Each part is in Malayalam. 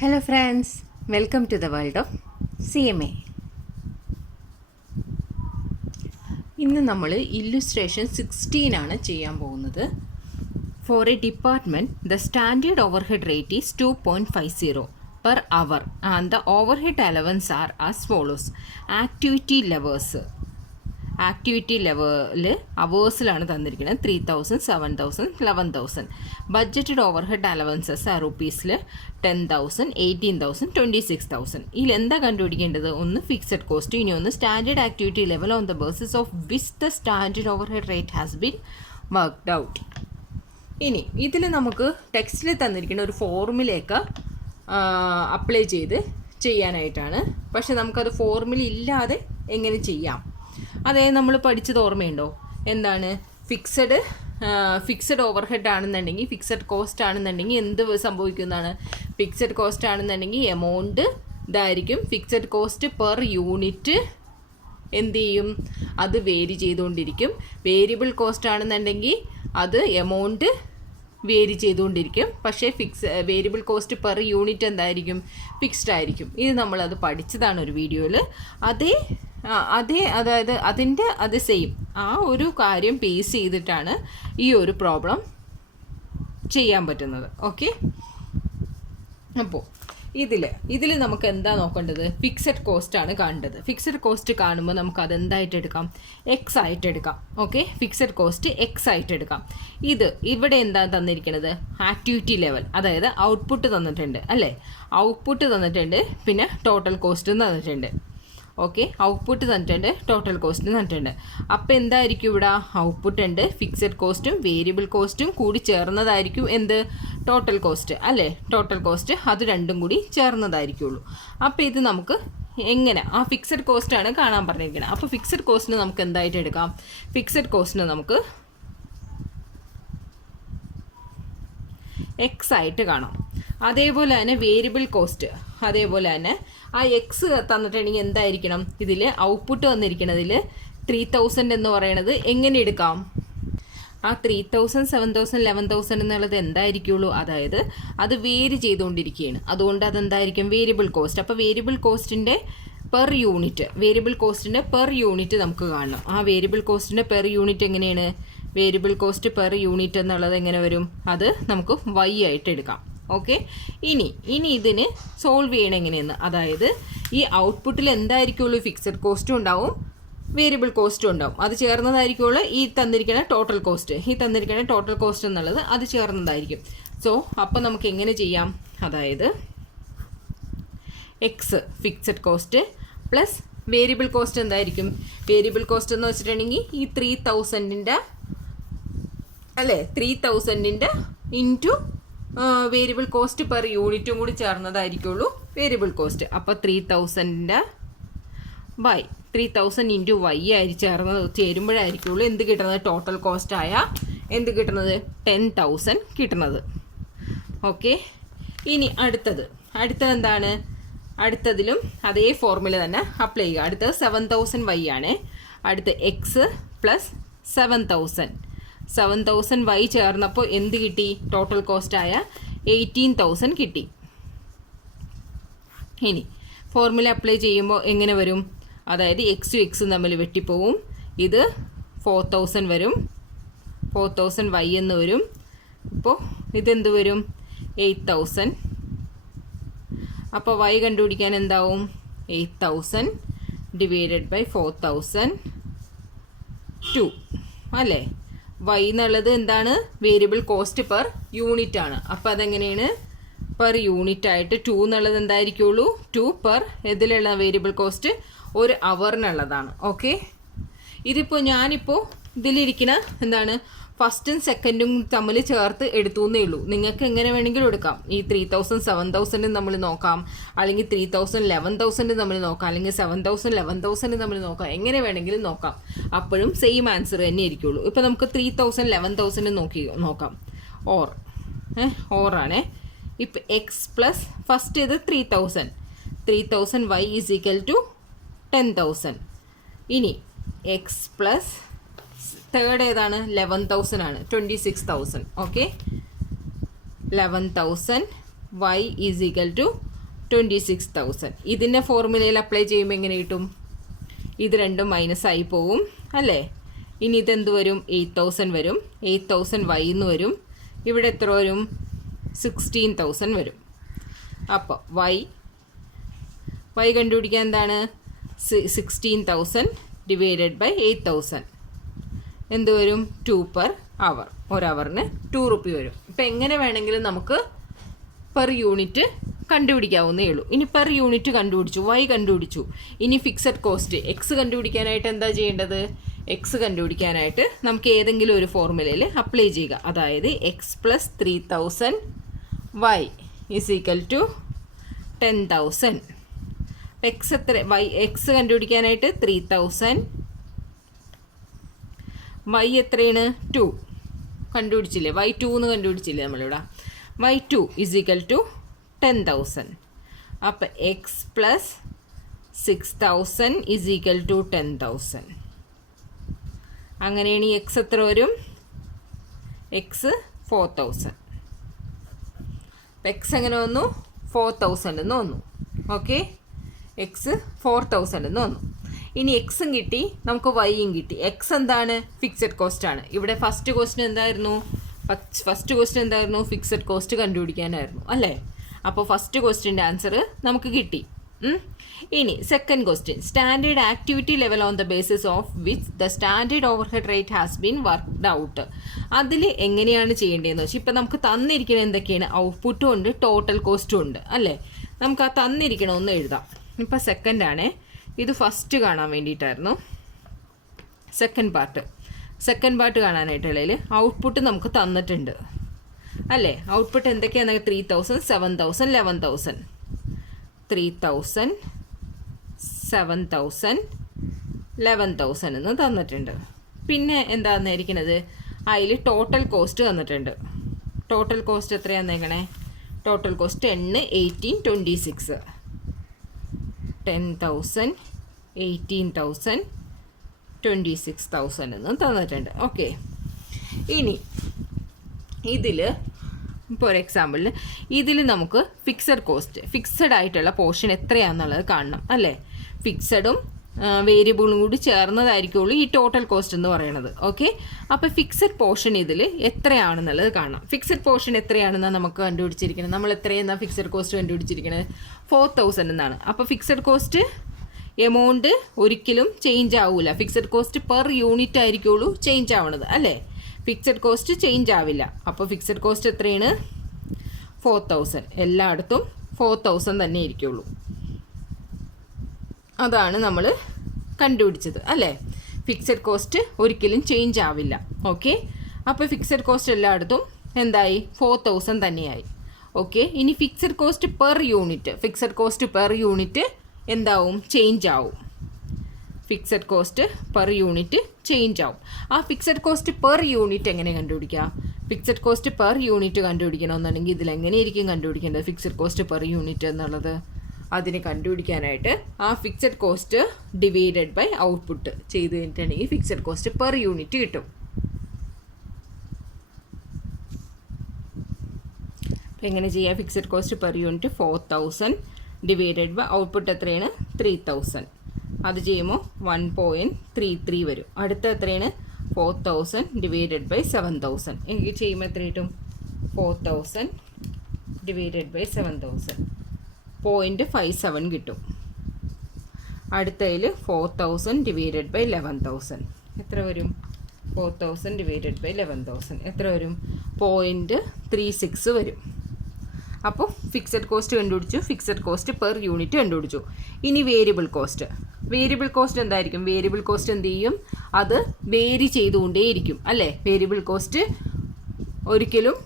Hello friends, welcome to the world of CMA. ഇന്ന് നമ്മൾ ഇല്ലുസ്ട്രേഷൻ 16 ആണ് ചെയ്യാൻ പോകുന്നത്. For a department, the standard overhead rate is 2.50 per hour and the overhead allowance are as follows. Activity levels. Activity level അവേഴ്സിലാണ് തന്നിരിക്കുന്നത് 3000, 7000, 11000. ബഡ്ജറ്റഡ് ഓവർ ഹെഡ് അലവൻസസ് ആ റുപ്പീസിൽ 10,000, 18,000, 26,000. ഇതിൽ എന്താ കണ്ടുപിടിക്കേണ്ടത്? ഒന്ന് ഫിക്സഡ് കോസ്റ്റ്, ഇനി ഒന്ന് standard activity level on the basis of which the standard over head rate has been worked out. ഇനി ഇതിൽ നമുക്ക് ടെക്സ്റ്റിൽ തന്നിരിക്കുന്ന ഒരു ഫോർമുലയൊക്കെ അപ്ലൈ ചെയ്ത് ചെയ്യാനായിട്ടാണ്. പക്ഷെ നമുക്കത് ഫോർമുല ഇല്ലാതെ എങ്ങനെ ചെയ്യാം? അതേ നമ്മൾ പഠിച്ചത് ഓർമ്മയുണ്ടോ? എന്താണ് ഫിക്സഡ് ഓവർ ഹെഡ് ആണെന്നുണ്ടെങ്കിൽ, ഫിക്സഡ് കോസ്റ്റ് ആണെന്നുണ്ടെങ്കിൽ എന്ത് സംഭവിക്കുന്നതാണ്? ഫിക്സഡ് കോസ്റ്റ് ആണെന്നുണ്ടെങ്കിൽ എമൗണ്ട് ഇതായിരിക്കും. ഫിക്സഡ് കോസ്റ്റ് പെർ യൂണിറ്റ് എന്ത് ചെയ്യും? അത് വേരി ചെയ്തുകൊണ്ടിരിക്കും. വേരിയബിൾ കോസ്റ്റ് ആണെന്നുണ്ടെങ്കിൽ അത് എമൗണ്ട് വേരി ചെയ്തുകൊണ്ടിരിക്കും. പക്ഷേ വേരിയബിൾ കോസ്റ്റ് പെർ യൂണിറ്റ് എന്തായിരിക്കും? ഫിക്സ്ഡ് ആയിരിക്കും. ഇത് നമ്മളത് പഠിച്ചതാണ് ഒരു വീഡിയോയിൽ. അതായത് അതിൻ്റെ അത് സെയിം ആ ഒരു കാര്യം ബേസ് ചെയ്തിട്ടാണ് ഈ ഒരു പ്രോബ്ലം ചെയ്യാൻ പറ്റുന്നത്. ഓക്കെ, അപ്പോൾ ഇതിൽ നമുക്ക് എന്താ നോക്കേണ്ടത്? ഫിക്സഡ് കോസ്റ്റാണ് കാണേണ്ടത്. ഫിക്സഡ് കോസ്റ്റ് കാണുമ്പോൾ നമുക്ക് അതെന്തായിട്ട് എടുക്കാം? എക്സ് ആയിട്ട് എടുക്കാം. ഓക്കെ, ഫിക്സഡ് കോസ്റ്റ് എക്സ് ആയിട്ട് എടുക്കാം. ഇവിടെ എന്താ തന്നിരിക്കുന്നത്? ആക്ടിവിറ്റി ലെവൽ, അതായത് ഔട്ട്പുട്ട് തന്നിട്ടുണ്ട് അല്ലേ? ഔട്ട്പുട്ട് തന്നിട്ടുണ്ട്, പിന്നെ ടോട്ടൽ കോസ്റ്റും തന്നിട്ടുണ്ട്. ഓക്കെ, ഔട്ട്പുട്ട് തന്നിട്ടുണ്ട്, ടോട്ടൽ കോസ്റ്റ് തന്നിട്ടുണ്ട്. അപ്പോൾ എന്തായിരിക്കും ഇവിടെ? ഔട്ട്പുട്ട് ഉണ്ട്, ഫിക്സഡ് കോസ്റ്റും വേരിയബിൾ കോസ്റ്റും കൂടി ചേർന്നതായിരിക്കും എന്ത്? ടോട്ടൽ കോസ്റ്റ് അല്ലേ? ടോട്ടൽ കോസ്റ്റ് അത് രണ്ടും കൂടി ചേർന്നതായിരിക്കുള്ളൂ. അപ്പോൾ ഇത് നമുക്ക് എങ്ങനെ? ആ ഫിക്സഡ് കോസ്റ്റാണ് കാണാൻ പറഞ്ഞിരിക്കുന്നത്. അപ്പോൾ ഫിക്സഡ് കോസ്റ്റിന് നമുക്ക് എന്തായിട്ട് എടുക്കാം? ഫിക്സഡ് കോസ്റ്റിന് നമുക്ക് എക്സ് ആയിട്ട് കാണാം. അതേപോലെ തന്നെ വേരിയബിൾ കോസ്റ്റ്, അതേപോലെ തന്നെ ആ എക്സ് തന്നിട്ടുണ്ടെങ്കിൽ എന്തായിരിക്കണം? ഇതിൽ ഔട്ട്പുട്ട് വന്നിരിക്കുന്നതിൽ 3000 എന്ന് പറയുന്നത് എങ്ങനെ എടുക്കാം? ആ 3000, 7000, 11,000 എന്നുള്ളത് എന്തായിരിക്കുള്ളൂ? അതായത് അത് വേരി ചെയ്തുകൊണ്ടിരിക്കുകയാണ്. അതുകൊണ്ട് അതെന്തായിരിക്കും? Variable cost. അപ്പോൾ വേരിയബിൾ കോസ്റ്റിൻ്റെ പെർ യൂണിറ്റ് നമുക്ക് കാണണം. ആ വേരിയബിൾ കോസ്റ്റിൻ്റെ പെർ യൂണിറ്റ് എങ്ങനെയാണ്? വേരിയബിൾ കോസ്റ്റ് പെർ യൂണിറ്റ് എന്നുള്ളത് എങ്ങനെ വരും? അത് നമുക്ക് y ആയിട്ട് എടുക്കാം. ഓക്കെ, ഇനി ഇതിന് സോൾവ് ചെയ്യണം എങ്ങനെയെന്ന്. അതായത് ഈ ഔട്ട്പുട്ടിൽ എന്തായിരിക്കുള്ളൂ? ഫിക്സഡ് കോസ്റ്റും ഉണ്ടാവും, വേരിയബിൾ കോസ്റ്റും ഉണ്ടാവും. അത് ചേർന്നതായിരിക്കുള്ളൂ ഈ തന്നിരിക്കുന്ന ടോട്ടൽ കോസ്റ്റ്. ഈ തന്നിരിക്കുന്ന ടോട്ടൽ കോസ്റ്റ് എന്നുള്ളത് അത് ചേർന്നതായിരിക്കും. സോ അപ്പോൾ നമുക്ക് എങ്ങനെ ചെയ്യാം? അതായത് X fixed cost plus variable cost എന്തായിരിക്കും? വേരിയബിൾ കോസ്റ്റ് എന്ന് വെച്ചിട്ടുണ്ടെങ്കിൽ ഈ 3,000-ൻ്റെ അല്ലേ, 3,000-ൻ്റെ ഇൻറ്റു വേരിയബിൾ കോസ്റ്റ് പെർ യൂണിറ്റും കൂടി ചേർന്നതായിരിക്കുള്ളൂ വേരിയബിൾ കോസ്റ്റ്. അപ്പോൾ 3,000-ൻ്റെ 3,000 ഇൻറ്റു y ആയി ചേരുമ്പോഴായിരിക്കുള്ളൂ എന്ത് കിട്ടുന്നത്? ടോട്ടൽ കോസ്റ്റായ എന്ത് കിട്ടുന്നത്? 10,000 കിട്ടുന്നത്. ഓക്കെ, ഇനി അടുത്തത് എന്താണ്? അടുത്തതിലും അതേ ഫോർമുല തന്നെ അപ്ലൈ ചെയ്യുക. അടുത്തത് 7,000 y ആണ്. അടുത്ത എക്സ് പ്ലസ് 7,000 y ചേർന്നപ്പോൾ എന്ത് കിട്ടി? ടോട്ടൽ കോസ്റ്റായ 18,000 കിട്ടി. ഇനി ഫോർമുല അപ്ലൈ ചെയ്യുമ്പോൾ എങ്ങനെ വരും? അതായത് എക്സും തമ്മിൽ വെട്ടിപ്പോവും. ഇത് 4,000 വരും, 4,000 y എന്ന് വരും. ഇപ്പോൾ ഇതെന്ത് വരും? 8,000. അപ്പോൾ y കണ്ടുപിടിക്കാൻ എന്താവും? 8,000 ഡിവൈഡഡ് ബൈ 4,002 അല്ലേ? y എന്നുള്ളത് എന്താണ്? വേരിയബിൾ കോസ്റ്റ് പെർ യൂണിറ്റ് ആണ്. അപ്പോൾ അതെങ്ങനെയാണ്? പെർ യൂണിറ്റ് ആയിട്ട് 2 എന്നുള്ളത് എന്തായിരിക്കുള്ളൂ? 2 പെർ ഇതിലുള്ള വേരിയബിൾ കോസ്റ്റ് ഒരു അവറിനുള്ളതാണ്. ഓക്കെ, ഞാനിപ്പോൾ ഇതിലിരിക്കുന്ന എന്താണ്? ഫസ്റ്റും സെക്കൻഡും തമ്മിൽ ചേർത്ത് എടുത്തു എന്നേ ഉള്ളൂ. നിങ്ങൾക്ക് എങ്ങനെ വേണമെങ്കിലും എടുക്കാം. ഈ 3,000, 7,000 നമ്മൾ നോക്കാം, അല്ലെങ്കിൽ 3,000, 11,000 നമ്മൾ നോക്കാം, അല്ലെങ്കിൽ 7,000, 11,000 നമ്മൾ നോക്കാം. എങ്ങനെ വേണമെങ്കിലും നോക്കാം. അപ്പോഴും സെയിം ആൻസർ തന്നെ ആയിരിക്കുള്ളൂ. ഇപ്പോൾ നമുക്ക് 3,000, 11,000 നോക്കാം. ഓറാണേ. ഇപ്പം എക്സ് പ്ലസ് ഫസ്റ്റ് ഇത് 3,000 y ഈസ് ഈക്വൽ ടു 10,000. ഇനി എക്സ് പ്ലസ് തേർഡ് ഏതാണ്? 11,000 ആണ്, 26,000. Okay, 11,000 y is equal to 26,000. ഇതിൻ്റെ ഫോർമുലയിൽ അപ്ലൈ ചെയ്യുമ്പോൾ എങ്ങനെ കിട്ടും? ഇത് രണ്ടും മൈനസ് ആയി പോവും അല്ലേ? ഇനി ഇതെന്ത് വരും? 8,000 വരും. 8,000 y എന്ന് വരും. ഇവിടെ എത്ര വരും? 16,000 വരും. അപ്പോൾ y കണ്ടുപിടിക്കാൻ എന്താണ്? 16,000 ഡിവൈഡഡ് ബൈ 8,000 എന്ത് വരും? 2 per hour. ഒരു അവറിന് 2 റുപ്പി വരും. ഇപ്പം എങ്ങനെ വേണമെങ്കിലും നമുക്ക് പെർ യൂണിറ്റ് കണ്ടുപിടിക്കാവുന്നേ ഉള്ളൂ. ഇനി പെർ യൂണിറ്റ് കണ്ടുപിടിച്ചു, y കണ്ടുപിടിച്ചു. ഇനി ഫിക്സഡ് കോസ്റ്റ് എക്സ് കണ്ടുപിടിക്കാനായിട്ട് എന്താ ചെയ്യേണ്ടത്? എക്സ് കണ്ടുപിടിക്കാനായിട്ട് നമുക്ക് ഏതെങ്കിലും ഒരു ഫോർമുലയിൽ അപ്ലൈ ചെയ്യുക. അതായത് x plus 3,000 y is equal to 10,000. X എത്ര? എക്സ് കണ്ടുപിടിക്കാനായിട്ട് 3,000, y എത്രയാണ്? 2 കണ്ടുപിടിച്ചില്ലേ? y2 എന്ന് കണ്ടുപിടിച്ചില്ലേ നമ്മളിവിടെ? y2 is equal to 10,000. അപ്പോൾ x plus 6,000 is equal to 10,000. അങ്ങനെയാണ് ഈ എക്സ് എത്ര വരും? എക്സ് 4,000. എക്സ് എങ്ങനെ വന്നു? 4,000 എന്ന് വന്നു. ഓക്കെ, എക്സ് 4,000 എന്ന് വന്നു. ഇനി എക്സും കിട്ടി, നമുക്ക് വൈയും കിട്ടി. എക്സ് എന്താണ്? ഫിക്സഡ് കോസ്റ്റ് ആണ്. ഇവിടെ ഫസ്റ്റ് ക്വസ്റ്റ്യൻ എന്തായിരുന്നു? ഫിക്സഡ് കോസ്റ്റ് കണ്ടുപിടിക്കാനായിരുന്നു അല്ലേ? അപ്പോൾ ഫസ്റ്റ് ക്വസ്റ്റ്യൻ്റെ ആൻസർ നമുക്ക് കിട്ടി. ഇനി second question, standard activity level on the basis of which the standard overhead rate has been worked out. അതിൽ എങ്ങനെയാണ് ചെയ്യേണ്ടതെന്ന് വെച്ചാൽ ഇപ്പം നമുക്ക് തന്നിരിക്കുന്നത് എന്തൊക്കെയാണ്? ഔട്ട്പുട്ടും ഉണ്ട്, ടോട്ടൽ കോസ്റ്റും ഉണ്ട് അല്ലേ? നമുക്ക് ആ തന്നിരിക്കണമെന്ന് എഴുതാം. ഇപ്പം സെക്കൻഡാണേ, ഇത് ഫസ്റ്റ് കാണാൻ വേണ്ടിയിട്ടായിരുന്നു. സെക്കൻഡ് പാർട്ട് കാണാനായിട്ടുള്ളതിൽ ഔട്ട്പുട്ട് നമുക്ക് തന്നിട്ടുണ്ട് അല്ലേ? ഔട്ട്പുട്ട് എന്തൊക്കെയാണെന്ന് 3,000, 7,000, 11,000. 3,000, 7,000, 11,000 എന്ന് തന്നിട്ടുണ്ട്. പിന്നെ എന്താണെന്നിരിക്കുന്നത്? അതിൽ ടോട്ടൽ കോസ്റ്റ് തന്നിട്ടുണ്ട്. ടോട്ടൽ കോസ്റ്റ് എത്രയാണെന്നേക്കണേ? Total cost 10, 18, 26. 10,000, 18,000, 26,000 എന്ന് തന്നിട്ടുണ്ട്. ഓക്കെ, ഇനി ഇതിൽ ഇപ്പോൾ ഒരു എക്സാമ്പിളിൽ ഇതിൽ നമുക്ക് ഫിക്സഡ് ആയിട്ടുള്ള പോർഷൻ എത്രയാണെന്നുള്ളത് കാണണം അല്ലേ? ഫിക്സഡും വേരിയബിളും കൂടി ചേർന്നതായിരിക്കുള്ളൂ ഈ ടോട്ടൽ കോസ്റ്റ് എന്ന് പറയുന്നത്. ഓക്കെ, അപ്പോൾ ഫിക്സഡ് പോർഷൻ ഇതിൽ എത്രയാണെന്നുള്ളത് കാണാം. ഫിക്സഡ് പോർഷൻ എത്രയാണെന്നാണ് നമുക്ക് കണ്ടുപിടിച്ചിരിക്കുന്നത്? നമ്മൾ എത്രയെന്നാണ് ഫിക്സഡ് കോസ്റ്റ് കണ്ടുപിടിച്ചിരിക്കുന്നത്? 4,000 എന്നാണ്. അപ്പോൾ ഫിക്സഡ് കോസ്റ്റ് എമൗണ്ട് ഒരിക്കലും ചേഞ്ച് ആവില്ല. ഫിക്സഡ് കോസ്റ്റ് പെർ യൂണിറ്റ് ആയിരിക്കുള്ളൂ ചേഞ്ച് ആവണത് അല്ലേ? ഫിക്സഡ് കോസ്റ്റ് ചേഞ്ച് ആവില്ല. അപ്പോൾ ഫിക്സഡ് കോസ്റ്റ് എത്രയാണ്? 4,000. എല്ലായിടത്തും 4,000 തന്നെ ഇരിക്കുള്ളൂ. അതാണ് നമ്മൾ കണ്ടുപിടിച്ചത് അല്ലേ? ഫിക്സഡ് കോസ്റ്റ് ഒരിക്കലും ചേഞ്ച് ആവില്ല. ഓക്കെ, അപ്പോൾ ഫിക്സഡ് കോസ്റ്റ് എല്ലായിടത്തും എന്തായി? 4,000 തന്നെയായി. ഓക്കെ, ഇനി ഫിക്സഡ് കോസ്റ്റ് പെർ യൂണിറ്റ് എന്താവും? ചേഞ്ച് ആവും. Fixed cost per unit change ആവും. ആ ഫിക്സഡ് കോസ്റ്റ് പെർ യൂണിറ്റ് എങ്ങനെ കണ്ടുപിടിക്കുക? ഫിക്സഡ് കോസ്റ്റ് പെർ യൂണിറ്റ് കണ്ടുപിടിക്കണമെന്നുണ്ടെങ്കിൽ ഇതിലെങ്ങനെയായിരിക്കും കണ്ടുപിടിക്കേണ്ടത് ഫിക്സഡ് കോസ്റ്റ് പെർ യൂണിറ്റ് എന്നുള്ളത്? അതിന് കണ്ടുപിടിക്കാനായിട്ട് ആ fixed cost divided by output ചെയ്ത് കഴിഞ്ഞിട്ടുണ്ടെങ്കിൽ ഫിക്സഡ് കോസ്റ്റ് പെർ യൂണിറ്റ് കിട്ടും. അപ്പോൾ എങ്ങനെ ചെയ്യുക? Fixed cost per unit 4,000 divided by output എത്രയാണ്? 3,000. അത് ചെയ്യുമ്പോൾ 1.33 വരും. അടുത്ത എത്രയാണ്? 4,000 ഡിവൈഡഡ് ബൈ 7,000. എനിക്ക് ചെയ്യുമ്പോൾ എത്ര കിട്ടും? 4,000 ഡിവൈഡഡ് ബൈ 7,000 0.57 കിട്ടും. അടുത്തതിൽ 4,000 ഡിവൈഡഡ് ബൈ 11,000 എത്ര വരും? 4,000 ഡിവൈഡഡ് ബൈ 11,000 എത്ര വരും? 0.36 വരും. അപ്പോൾ ഫിക്സഡ് കോസ്റ്റ് കണ്ടുപിടിച്ചു, ഫിക്സഡ് കോസ്റ്റ് പെർ യൂണിറ്റ് കണ്ടുപിടിച്ചു. ഇനി വേരിയബിൾ കോസ്റ്റ് എന്തായിരിക്കും? വേരിയബിൾ കോസ്റ്റ് എന്ത് ചെയ്യും? അത് വേരി ചെയ്തുകൊണ്ടേയിരിക്കും അല്ലേ? വേരിയബിൾ കോസ്റ്റ് ഒരിക്കലും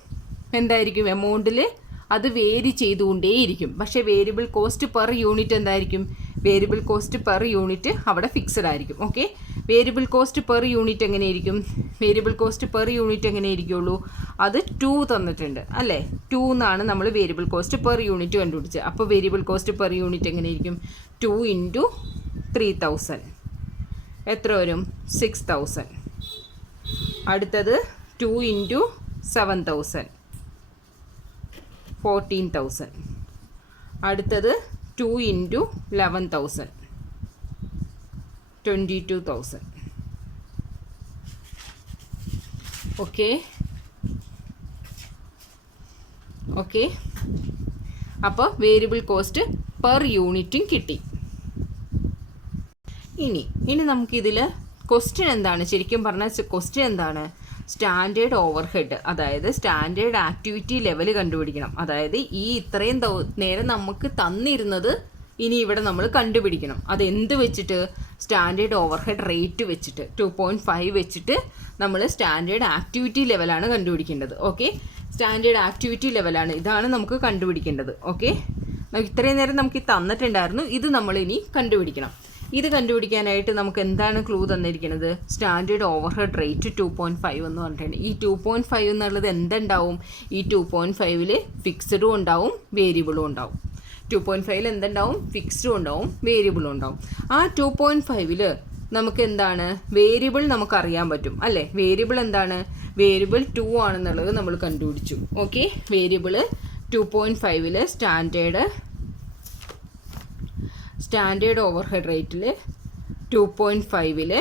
എന്തായിരിക്കും? എമൗണ്ടിൽ അത് വേരി ചെയ്തുകൊണ്ടേയിരിക്കും. പക്ഷേ വേരിയബിൾ കോസ്റ്റ് പെർ യൂണിറ്റ് എന്തായിരിക്കും? വേരിയബിൾ കോസ്റ്റ് പെർ യൂണിറ്റ് അവിടെ ഫിക്സഡ് ആയിരിക്കും. Okay, variable cost per unit എങ്ങനെയായിരിക്കും? വേരിയബിൾ കോസ്റ്റ് പെർ യൂണിറ്റ് എങ്ങനെയായിരിക്കുള്ളൂ? അത് 2 തന്നിട്ടുണ്ട് അല്ലേ? 2 എന്നാണ് നമ്മൾ വേരിയബിൾ കോസ്റ്റ് പെർ യൂണിറ്റ് കണ്ടുപിടിച്ചത്. അപ്പോൾ വേരിയബിൾ കോസ്റ്റ് പെർ യൂണിറ്റ് എങ്ങനെയായിരിക്കും? 2 × 3,000 എത്ര വരും? 6,000. അടുത്തത് 2 × 7,000 14,000. അടുത്തത് 2 × 11,000 22,000. ഓക്കെ ഓക്കെ അപ്പോൾ വേരിയബിൾ കോസ്റ്റ് പെർ യൂണിറ്റും കിട്ടി. ഇനി നമുക്കിതിൽ ക്വസ്റ്റ്യൻ എന്താണ്, ശരിക്കും പറഞ്ഞാൽ ക്വസ്റ്റ്യൻ എന്താണ്, സ്റ്റാൻഡേർഡ് ഓവർ ഹെഡ്, അതായത് സ്റ്റാൻഡേർഡ് ആക്ടിവിറ്റി ലെവൽ കണ്ടുപിടിക്കണം. അതായത് ഈ ഇത്രയും നേരം നമുക്ക് തന്നിരുന്നത് ഇനി ഇവിടെ നമ്മൾ കണ്ടുപിടിക്കണം. അതെന്ത് വെച്ചിട്ട്, സ്റ്റാൻഡേർഡ് ഓവർ ഹെഡ് റേറ്റ് വെച്ചിട്ട് 2.5 വെച്ചിട്ട് നമ്മൾ സ്റ്റാൻഡേർഡ് ആക്ടിവിറ്റി ലെവലാണ് കണ്ടുപിടിക്കേണ്ടത്. ഓക്കെ, സ്റ്റാൻഡേർഡ് ആക്ടിവിറ്റി ലെവലാണ്, ഇതാണ് നമുക്ക് കണ്ടുപിടിക്കേണ്ടത്. ഓക്കെ, ഇത്രയും നേരം നമുക്ക് തന്നിട്ടുണ്ടായിരുന്നു, ഇത് നമ്മൾ ഇനി കണ്ടുപിടിക്കണം. ഇത് കണ്ടുപിടിക്കാനായിട്ട് നമുക്ക് എന്താണ് ക്ലൂ തന്നിരിക്കുന്നത്, സ്റ്റാൻഡേർഡ് ഓവർ ഹെഡ് റേറ്റ് 2.5 എന്ന് പറഞ്ഞിട്ടുണ്ട്. ഈ 2.5 എന്നുള്ളത് എന്തുണ്ടാവും, ഈ 2.5 ഫിക്സഡും ഉണ്ടാവും വേരിയബിളും ഉണ്ടാവും. 2.5 എന്തുണ്ടാവും, ഫിക്സ്ഡും ഉണ്ടാവും വേരിയബിളും ഉണ്ടാവും. ആ 2.5 നമുക്ക് എന്താണ്, വേരിയബിൾ നമുക്കറിയാൻ പറ്റും അല്ലേ. വേരിയബിൾ എന്താണ്, വേരിയബിൾ 2 ആണെന്നുള്ളത് നമ്മൾ കണ്ടുപിടിച്ചു. Okay, variable 2.5 standard over head റേറ്റിൽ 2.5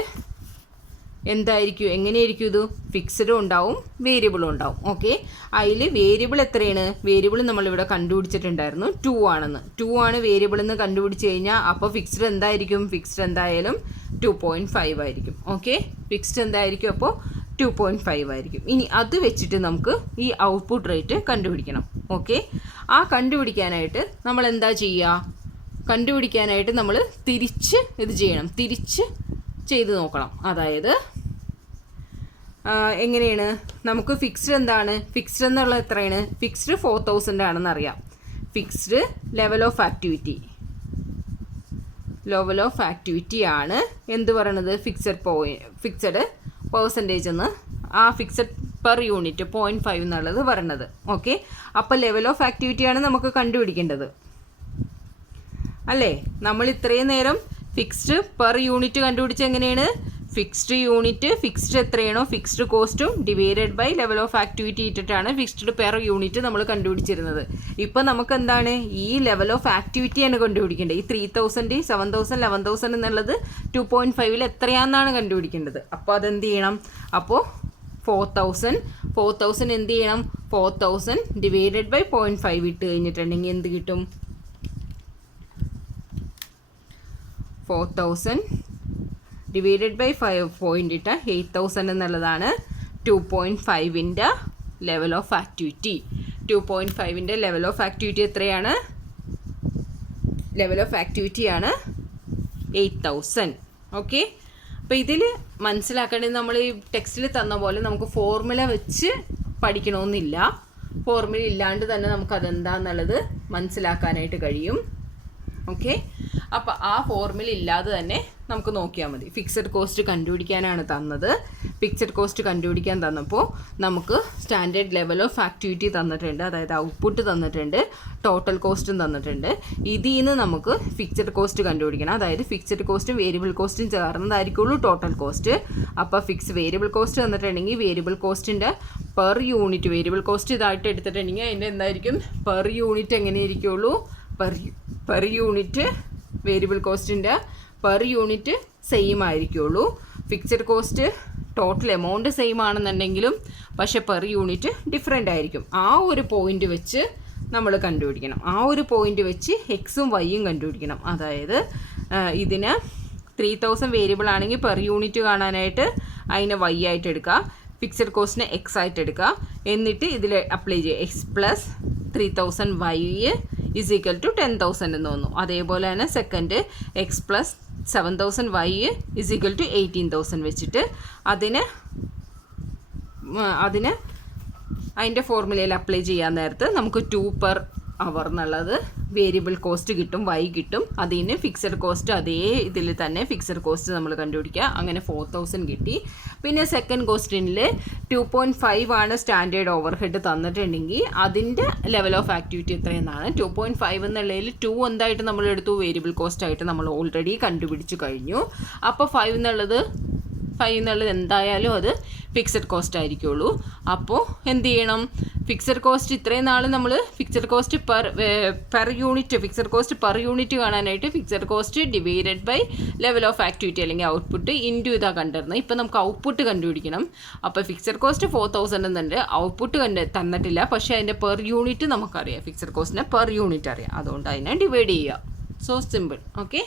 എന്തായിരിക്കും, എങ്ങനെയായിരിക്കും ഇത്, ഫിക്സഡും ഉണ്ടാവും വേരിയബിളും ഉണ്ടാവും. ഓക്കെ, അതിൽ വേരിയബിൾ എത്രയാണ്, വേരിയബിൾ നമ്മളിവിടെ കണ്ടുപിടിച്ചിട്ടുണ്ടായിരുന്നു 2 ആണെന്ന്. 2 ആണ് വേരിയബിൾ എന്ന് കണ്ടുപിടിച്ച് കഴിഞ്ഞാൽ അപ്പോൾ ഫിക്സ്ഡ് എന്തായിരിക്കും, ഫിക്സ്ഡ് എന്തായാലും 2.5 ആയിരിക്കും. ഓക്കെ, ഫിക്സ്ഡ് എന്തായിരിക്കും, അപ്പോൾ 2.5 ആയിരിക്കും. ഇനി അത് വെച്ചിട്ട് നമുക്ക് ഈ ഔട്ട്പുട്ട് റേറ്റ് കണ്ടുപിടിക്കണം. ഓക്കെ, ആ കണ്ടുപിടിക്കാനായിട്ട് നമ്മൾ എന്താ ചെയ്യുക, കണ്ടുപിടിക്കാനായിട്ട് നമ്മൾ തിരിച്ച് ഇത് ചെയ്യണം, തിരിച്ച് ചെയ്ത് നോക്കണം. അതായത് എങ്ങനെയാണ്, നമുക്ക് ഫിക്സ്ഡ് എന്താണ്, ഫിക്സ്ഡ് എന്നുള്ള എത്രയാണ്, ഫിക്സ്ഡ് 4,000 ആണെന്ന് അറിയാം. ഫിക്സ്ഡ് ലെവൽ ഓഫ് ആക്ടിവിറ്റി ആണ് എന്ത് പറയണത്, ഫിക്സഡ് പെർസെൻറ്റേജ് എന്ന്, ആ ഫിക്സഡ് പെർ യൂണിറ്റ് 0.5 എന്നുള്ളത് പറയണത്. ഓക്കെ, അപ്പോൾ ലെവൽ ഓഫ് ആക്ടിവിറ്റിയാണ് നമുക്ക് കണ്ടുപിടിക്കേണ്ടത് അല്ലേ. നമ്മൾ ഇത്രയും നേരം ഫിക്സ്ഡ് പെർ യൂണിറ്റ് കണ്ടുപിടിച്ച് എങ്ങനെയാണ്, ഫിക്സ്ഡ് യൂണിറ്റ്, ഫിക്സ്ഡ് എത്രയാണോ ഫിക്സ്ഡ് കോസ്റ്റും divided by level of activity ഇട്ടിട്ടാണ് ഫിക്സ്ഡ് പെർ യൂണിറ്റ് നമ്മൾ കണ്ടുപിടിച്ചിരുന്നത്. ഇപ്പോൾ നമുക്ക് എന്താണ്, ഈ ലെവൽ ഓഫ് ആക്ടിവിറ്റിയാണ് കണ്ടുപിടിക്കേണ്ടത്. ഈ 3,000, 7,000, 11,000 എന്നുള്ളത് 2.5 എത്രയാണെന്നാണ് കണ്ടുപിടിക്കേണ്ടത്. അപ്പോൾ അതെന്ത് ചെയ്യണം, അപ്പോൾ 4,000 എന്ത് ചെയ്യണം, 4,000 ഡിവൈഡഡ് ബൈ 0.5 ഇട്ട് കഴിഞ്ഞിട്ടുണ്ടെങ്കിൽ എന്ത് കിട്ടും, 4,000 ഡിവൈഡഡ് ബൈ 5 പോയിൻ്റ് ഇട്ട 8,000 എന്നുള്ളതാണ് 2.5ൻ്റെ ലെവൽ ഓഫ് ആക്ടിവിറ്റി. 2.5ൻ്റെ ലെവൽ ഓഫ് ആക്ടിവിറ്റി എത്രയാണ്, ലെവൽ ഓഫ് ആക്ടിവിറ്റിയാണ് 8,000. ഓക്കെ, അപ്പോൾ ഇതിൽ മനസ്സിലാക്കേണ്ടത്, നമ്മൾ ഈ ടെക്സ്റ്റിൽ തന്ന പോലെ നമുക്ക് ഫോർമുല വെച്ച് പഠിക്കണമെന്നില്ല. ഫോർമുല ഇല്ലാണ്ട് തന്നെ നമുക്ക് അതെന്താണെന്നുള്ളത് മനസ്സിലാക്കാനായിട്ട് കഴിയും. ഓക്കെ, അപ്പോൾ ആ ഫോർമുല ഇല്ലാതെ തന്നെ നമുക്ക് നോക്കിയാൽ മതി. ഫിക്സഡ് കോസ്റ്റ് കണ്ടുപിടിക്കാനാണ് തന്നത്. ഫിക്സഡ് കോസ്റ്റ് കണ്ടുപിടിക്കാൻ തന്നപ്പോൾ നമുക്ക് സ്റ്റാൻഡേർഡ് ലെവൽ ഓഫ് ആക്ടിവിറ്റി തന്നിട്ടുണ്ട്, അതായത് ഔട്ട്പുട്ട് തന്നിട്ടുണ്ട്, ടോട്ടൽ കോസ്റ്റും തന്നിട്ടുണ്ട്. ഇതിൽ നിന്ന് നമുക്ക് ഫിക്സഡ് കോസ്റ്റ് കണ്ടുപിടിക്കണം. അതായത് ഫിക്സഡ് കോസ്റ്റും വേരിയബിൾ കോസ്റ്റും ചേർന്നതായിരിക്കുള്ളൂ ടോട്ടൽ കോസ്റ്റ്. അപ്പോൾ വേരിയബിൾ കോസ്റ്റ് തന്നിട്ടുണ്ടെങ്കിൽ വേരിയബിൾ കോസ്റ്റിൻ്റെ പെർ യൂണിറ്റ്, വേരിയബിൾ കോസ്റ്റ് ഇതായിട്ട് എടുത്തിട്ടുണ്ടെങ്കിൽ അതിൻ്റെ എന്തായിരിക്കും, പെർ യൂണിറ്റ് എങ്ങനെയിരിക്കുള്ളൂ, പെർ യൂണിറ്റ് വേരിയബിൾ കോസ്റ്റിൻ്റെ പെർ യൂണിറ്റ് സെയിം ആയിരിക്കുള്ളൂ. Fixed cost total amount same ആണെന്നുണ്ടെങ്കിലും പക്ഷെ പെർ യൂണിറ്റ് ഡിഫറെൻ്റ് ആയിരിക്കും. ആ ഒരു പോയിൻ്റ് വെച്ച് നമ്മൾ കണ്ടുപിടിക്കണം. ആ ഒരു പോയിൻ്റ് വെച്ച് എക്സും വൈയും കണ്ടുപിടിക്കണം. അതായത് ഇതിന് 3,000 വേരിയബിൾ ആണെങ്കിൽ പെർ യൂണിറ്റ് കാണാനായിട്ട് അതിനെ വൈ ആയിട്ട് എടുക്കുക, ഫിക്സഡ് കോസ്റ്റിനെ എക്സ് ആയിട്ട് എടുക്കുക, എന്നിട്ട് ഇതിൽ അപ്ലൈ ചെയ്യുക. X plus 3,000 y is equal to 10,000 എന്ന് തോന്നുന്നു. അതേപോലെ തന്നെ second x plus 7,000 y is equal to 18,000 വെച്ചിട്ട് അതിൻ്റെ ഫോർമുലയിൽ അപ്ലൈ ചെയ്യാൻ നേരത്ത് നമുക്ക് 2 പെർ അവർ എന്നുള്ളത് വേരിയബിൾ കോസ്റ്റ് കിട്ടും, വൈ കിട്ടും. അതിന് ഫിക്സഡ് കോസ്റ്റ് അതേ ഇതിൽ തന്നെ ഫിക്സഡ് കോസ്റ്റ് നമ്മൾ കണ്ടുപിടിക്കുക. അങ്ങനെ 4,000 കിട്ടി. പിന്നെ സെക്കൻഡ് ക്വസ്റ്റ്യനിൽ 2.5 ആണ് സ്റ്റാൻഡേർഡ് ഓവർ ഹെഡ് തന്നിട്ടുണ്ടെങ്കിൽ അതിൻ്റെ ലെവൽ ഓഫ് ആക്ടിവിറ്റി എത്രയെന്നാണ്. 2.5 എന്നുള്ളതിൽ 2 എന്തായിട്ട് നമ്മൾ എടുത്തു, വേരിയബിൾ കോസ്റ്റ് ആയിട്ട് നമ്മൾ ഓൾറെഡി കണ്ടുപിടിച്ച് കഴിഞ്ഞു. അപ്പോൾ 5 എന്നുള്ളത് എന്തായാലും അത് ഫിക്സഡ് കോസ്റ്റ് ആയിരിക്കുള്ളൂ. അപ്പോൾ എന്ത് ചെയ്യണം, ഫിക്സഡ് കോസ്റ്റ് ഇത്രയും നാൾ നമ്മൾ ഫിക്സഡ് കോസ്റ്റ് പെർ യൂണിറ്റ് കാണാനായിട്ട് fixed cost divided by level of activity അല്ലെങ്കിൽ ഔട്ട്പുട്ട് ഇൻറ്റു ഇതാ കണ്ടിരുന്നത്. ഇപ്പം നമുക്ക് ഔട്ട്പുട്ട് കണ്ടുപിടിക്കണം. അപ്പോൾ ഫിക്സഡ് കോസ്റ്റ് 4000 എന്നുണ്ട്, ഔട്ട്പുട്ട് തന്നിട്ടില്ല, പക്ഷേ അതിൻ്റെ പെർ യൂണിറ്റ് നമുക്കറിയാം. ഫിക്സഡ് കോസ്റ്റിനെ പെർ യൂണിറ്റ് അറിയാം, അതുകൊണ്ട് അതിനെ ഡിവൈഡ് ചെയ്യുക. So simple. ഓക്കെ.